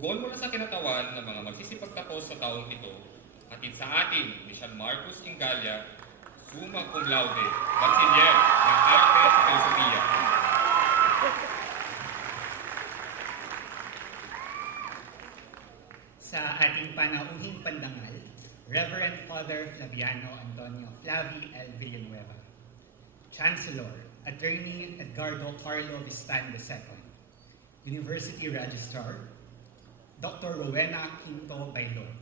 Tugon mula sa kinatawan ng mga magsisipagtapos sa taong ito, hatid sa atin ni Sean Marcos Ingalia, summa cum laude, Bachiller ng Arte sa Filosofiya. Sa ating panauhing pandangal, Reverend Father Flaviano Antonio Flavi L. Villanueva, Chancellor, Attorney Edgardo Carlo Vistan II, University Registrar, Dr. Rowena Quinto Bailon,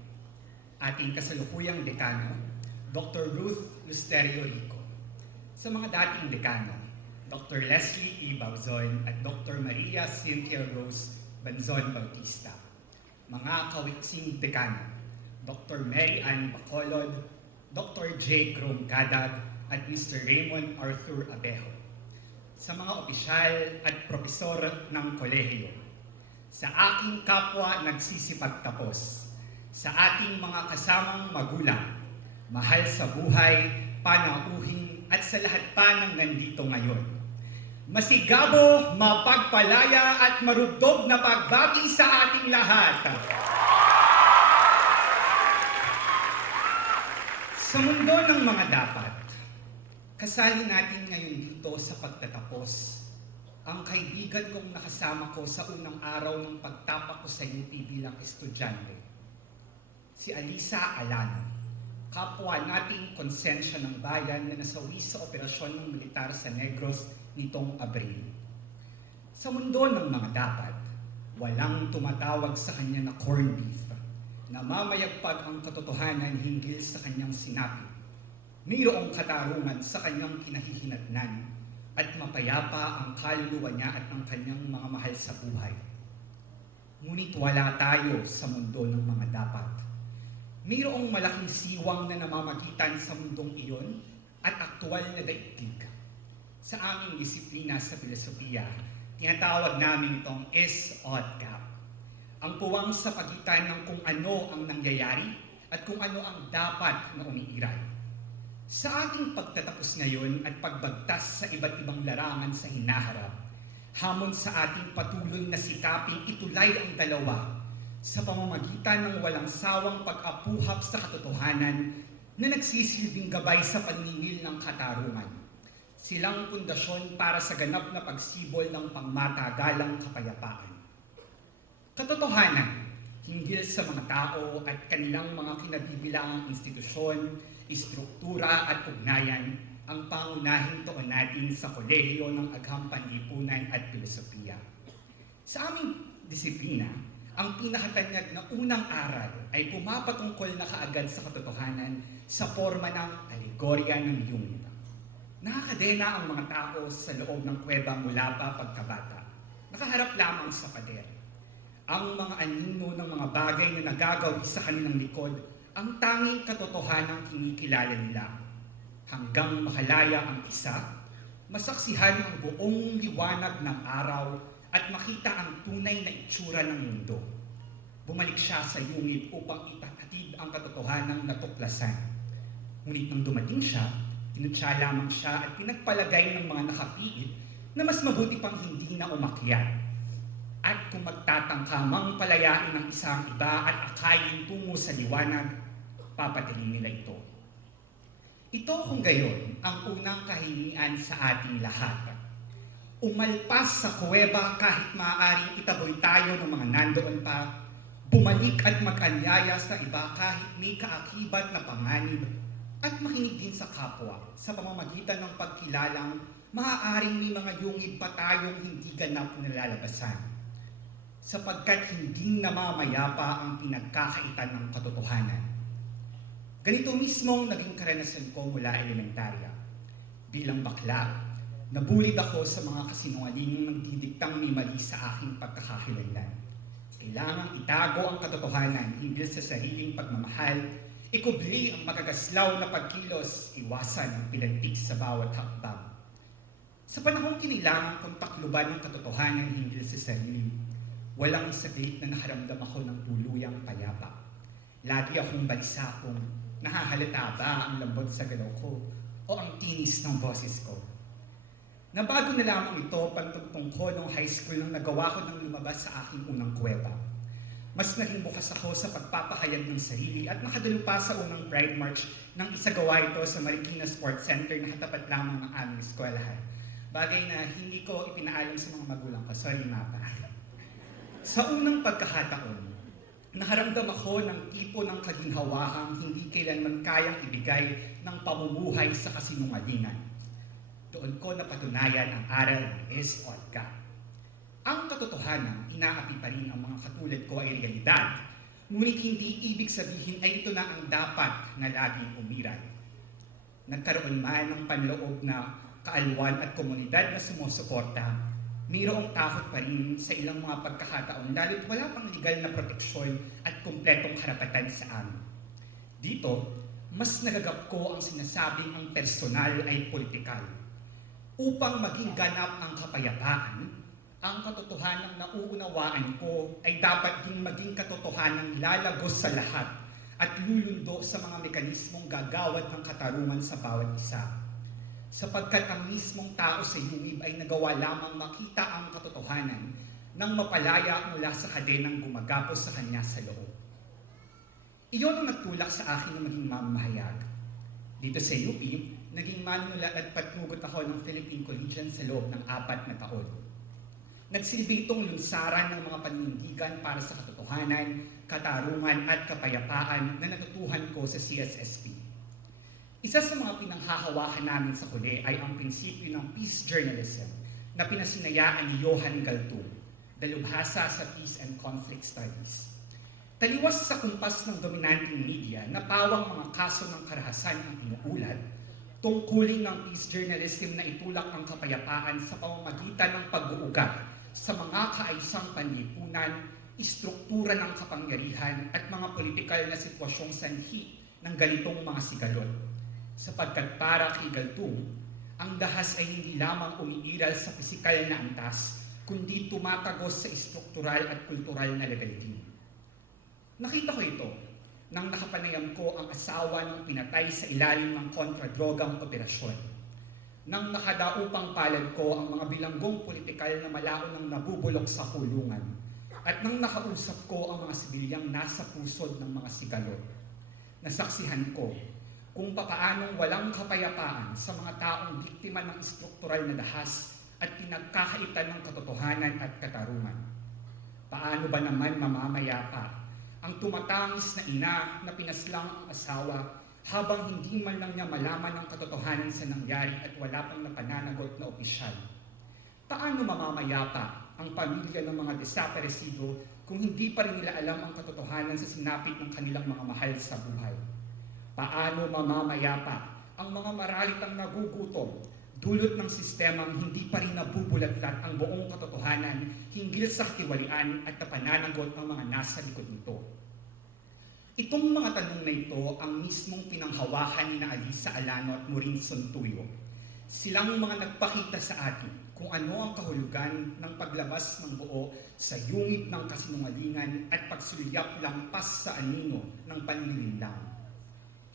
ating kasalukuyang dekano, Dr. Ruth Lusterio Rico, sa mga dating dekano, Dr. Leslie E. Bauzon at Dr. Maria Cynthia Rose Banzon Bautista, mga kawiksing dekano, Dr. Mary Ann Bacolod, Dr. J. Crom Gadag at Mr. Raymond Arthur Abejo, sa mga opisyal at propesor ng kolehiyo, sa aking kapwa nagsisipagtapos, sa ating mga kasamang magulang, mahal sa buhay, panauhin at sa lahat pa ng nandito ngayon. Masigabo, mapagpalaya at marubdob na pagbati sa ating lahat. Sa mundo ng mga dapat, kasali natin ngayon dito sa pagtatapos ang kaibigan kong nakasama ko sa unang araw ng pagtapak ko sa UP bilang estudyante, si Alisa Alano, kapwa nating konsensya ng bayan na nasawi sa operasyon ng militar sa Negros nitong Abril. Sa mundo ng mga dapat, walang tumatawag sa kanya na corned beef, namamayagpag ang katotohanan hinggil sa kanyang sinapi, mayroong katarungan sa kanyang kinahihinatnan, at mapayapa ang kaluluwa niya at ang kanyang mga mahal sa buhay. Ngunit wala tayo sa mundo ng mga dapat. Mayroong malaking siwang na namamagitan sa mundong iyon at aktwal na daigdig. Sa aming disiplina sa filosofiya, tinatawag namin itong is-ought gap. Ang puwang sa pagitan ng kung ano ang nangyayari at kung ano ang dapat na umiiral. Sa ating pagtatapos ngayon at pagbagtas sa iba't ibang larangan sa hinaharap, hamon sa ating patuloy na sikaping itulay ang dalawa sa pamamagitan ng walang sawang pag-apuhap sa katotohanan na nagsisilbing gabay sa paniningil ng katarungan. Silang pundasyon para sa ganap na pagsibol ng pangmatagalang kapayapaan. Katotohanan, hinggil sa mga tao at kanilang mga kinabibilangang institusyon, istruktura at ugnayan ang pangunahing tuon natin sa kolehiyo ng Agham Panlipunan at Filosofiya. Sa aming disiplina, ang pinakatanyag na unang aral ay pumapatungkol na kaagad sa katotohanan sa forma ng alegorya ng Jung. Nakakadena ang mga tao sa loob ng kuweba mula pa pagkabata. Nakaharap lamang sa pader. Ang mga anino ng mga bagay na nagagawi sa kanilang likod ang tanging katotohanang kinikilala nila. Hanggang makalaya ang isa, masaksihan ang buong liwanag ng araw at makita ang tunay na itsura ng mundo. Bumalik siya sa yungib upang itathatid ang katotohanang natuklasan. Ngunit nang dumating siya, tinutya lamang siya at pinagpalagay ng mga nakapiit na mas mabuti pang hindi na umakyat. At kung magtatangkamang palayain ng isang iba at akayin tungo sa liwanag, papadalhin nila ito. Ito kung gayon ang unang kahinian sa ating lahat. Umalpas sa kuweba kahit maaaring itaboy tayo ng mga nandoon pa, bumalik at mag-anyaya sa iba kahit may kaakibat na panganib, at makinig din sa kapwa sa pamamagitan ng pagkilalang maaaring may mga yungib pa tayong hindi ganap na lalabasan. Sapagkat hindi namamayapa ang pinagkakaitan ng katotohanan. Ganito mismong naging karanasan ko mula elementarya. Bilang bakla, nabulid ako sa mga kasinungalingang nagdidiktang may mali sa aking pagkakakilanlan. Kailangang itago ang katotohanan hinggil sa sariling pagmamahal, ikubli ang magagaslaw na pagkilos, iwasan ang pilantik sa bawat hakbang. Sa panahong kinilangan kong takluban ng katotohanan hinggil sa sarili, walang saglit na nakaramdam ako ng tuluyang payapa. Lagi akong balisa kung nahahalata ba ang lambot sa galaw ko o ang tinis ng boses ko. Nabago na lamang ito pagtugtong ko noong high school nang nagawa ko ng lumabas sa aking unang kuweba. Mas naging bukas ako sa pagpapahayag ng sarili at nakadalo pa sa unang Pride March nang isagawa ito sa Marikina Sports Center na katapat lamang ng aming eskwelahan. Bagay na hindi ko ipinaalam sa mga magulang ko. Sorry, Mapa. Sa unang pagkakataon, nakaramdam ako ng tipo ng kaginhawahang hindi kailanman kayang ibigay ng pamumuhay sa kasinungalingan. Doon ko napatunayan ang aral ng S. Odka. Ang katotohanan, inaapi pa rin ang mga katulad ko ay realidad, ngunit hindi ibig sabihin ay ito na ang dapat na laging umiral. Nagkaroon man ng panloob na kaalwan at komunidad na sumusuporta, mayroong takot pa rin sa ilang mga pagkakataon lalo't wala pang legal na proteksyon at kumpletong karapatan sa amin. Dito, mas nagagap ko ang sinasabing ang personal ay politikal. Upang maging ganap ang kapayapaan, ang katotohanang nauunawaan ko ay dapat ding maging katotohanang lalagos sa lahat at lulundo sa mga mekanismong gagawad ng katarungan sa bawat isa. Sapagkat ang mismong tao sa yuwib ay nagawa lamang makita ang katotohanan nang mapalaya mula sa kadenang gumagapos sa kanya sa loob. Iyon ang nagtulak sa akin na maging mamahayag. Dito sa UP, naging manunulat at patnugot ako ng Philippine Collegian sa loob ng 4 na taon. Nagsilbi itong lunsaran ng mga paninindigan para sa katotohanan, katarungan at kapayapaan na natutuhan ko sa CSSP. Isa sa mga pinanghahawakan namin sa huli ay ang prinsipyo ng peace journalism na pinasinayaan ni Johan Galtung, dalubhasa sa Peace and Conflict Studies. Taliwas sa kumpas ng dominanteng media na pawang mga kaso ng karahasan ang inuulat, tungkulin ng peace journalism na itulak ang kapayapaan sa pamamagitan ng pag-uugat sa mga kaisang panlipunan, istruktura ng kapangyarihan at mga politikal na sitwasyong sanhi ng ganitong mga sigalot. Sapagkat para kay Galtung, ang dahas ay hindi lamang umiiral sa pisikal na antas, kundi tumatagos sa istruktural at kultural na level din. Nakita ko ito nang nakapanayam ko ang asawa ng pinatay sa ilalim ng kontra-drogang operasyon. Nang nakadaupang palad ko ang mga bilanggong politikal na malaon ng nabubulok sa kulungan, at nang nakausap ko ang mga sibilyang nasa pusod ng mga sigalot, nasaksihan ko kung papaanong walang kapayapaan sa mga taong biktima ng istruktural na dahas at pinagkakaitan ng katotohanan at katarungan. Paano ba naman mamamayapa ang tumatangis na ina na pinaslang ang asawa habang hindi man lang niya malaman ang katotohanan sa nangyari at wala pang napananagot na opisyal? Paano mamamayapa ang pamilya ng mga desaparecido kung hindi pa rin nila alam ang katotohanan sa sinapit ng kanilang mga mahal sa buhay? Paano mamamayapa ang mga maralitang nagugutom dulot ng sistemang hindi pa rin nabubulatlat ang buong katotohanan hinggil sa katiwalian at pananagot ng mga nasa likod nito? Itong mga tanong na ito ang mismong pinanghawakan ni Alisa Alano at Maureen Sontuyo. Silang mga nagpakita sa atin kung ano ang kahulugan ng paglabas ng buo sa yungib ng kasinungalingan at pagsulyap lampas sa anino ng panlilinlang.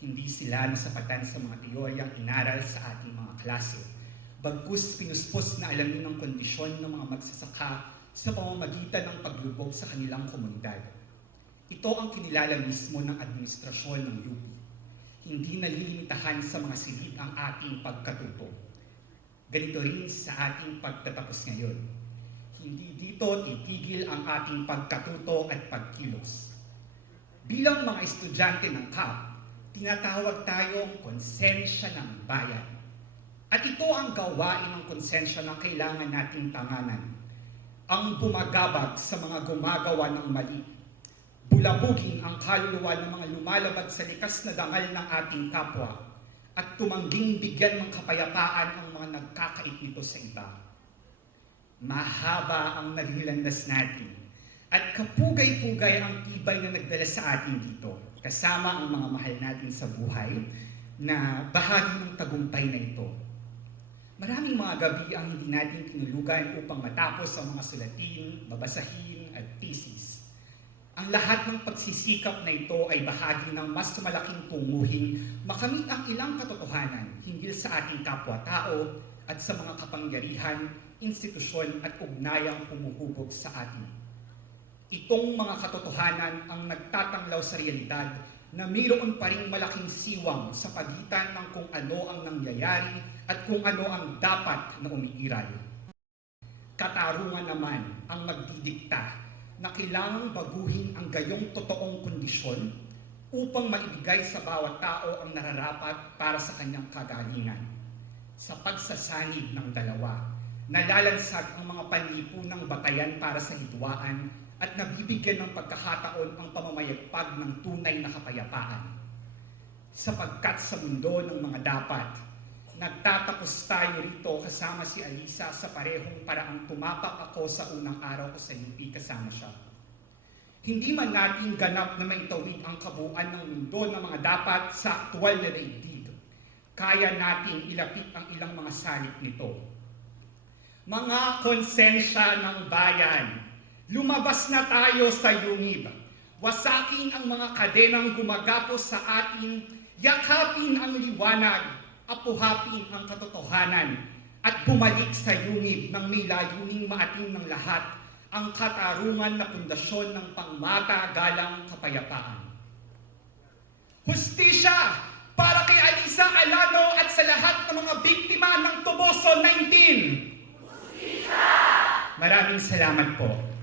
Hindi sila nasapatan sa mga teoryang inaral sa ating mga klase, bagkus pinuspos na alamin ng kondisyon ng mga magsasaka sa pamamagitan ng paglubog sa kanilang komunidad. Ito ang kinilala mismo ng administrasyon ng UP. Hindi nalilimitahan sa mga silid ang ating pagkatuto. Ganito rin sa ating pagtatapos ngayon. Hindi dito titigil ang ating pagkatuto at pagkilos. Bilang mga estudyante ng CAP, tinatawag tayong konsensya ng bayan. At ito ang gawain ng konsensya na kailangan nating tanganan. Ang bumagabag sa mga gumagawa ng mali. Bulabugin ang kaluluwa ng mga lumalabag sa likas na dangal ng ating kapwa at tumangging bigyan ng kapayapaan ang mga nagkakait nito sa iba. Mahaba ang naglilandas natin at kapugay-pugay ang tibay na nagdala sa atin dito, kasama ang mga mahal natin sa buhay na bahagi ng tagumpay na ito. Maraming mga gabi ang hindi natin tinulugan upang matapos ang mga sulatin, babasahin at thesis. Ang lahat ng pagsisikap na ito ay bahagi ng mas malaking tunguhin makamit ang ilang katotohanan hinggil sa ating kapwa-tao at sa mga kapangyarihan, institusyon at ugnayang humuhubog sa atin. Itong mga katotohanan ang nagtatanglaw sa realidad na mayroon pa ring malaking siwang sa pagitan ng kung ano ang nangyayari at kung ano ang dapat na umiiral. Katarungan naman ang magdidikta na kailangang baguhin ang gayong totoong kondisyon upang maibigay sa bawat tao ang nararapat para sa kanyang kagalingan. Sa pagsasanib ng dalawa, nalalansag ang mga panlipunang batayan para sa hidwaan at nabibigyan ng pagkakataon ang pamamayagpag ng tunay na kapayapaan. Sapagkat sa mundo ng mga dapat, nagtatapos tayo rito kasama si Alisa sa parehong paraang tumapak ako sa unang araw ko sa UP kasama siya. Hindi man natin ganap na maitawid ang kabuuan ng mundo ng mga dapat sa aktwal na daigdig, kaya natin ilapit ang ilang mga salik nito. Mga konsensya ng bayan, lumabas na tayo sa yungib. Wasakin ang mga kadenang gumagapos sa atin, yakapin ang liwanag, apuhapin ang katotohanan, at bumalik sa yungib ng may layuning maating ng lahat ang katarungan na pundasyon ng pangmatagalang kapayapaan. Hustisya para kay Alisa Alano at sa lahat ng mga biktima ng Tuboso 19! Hustisya! Maraming salamat po.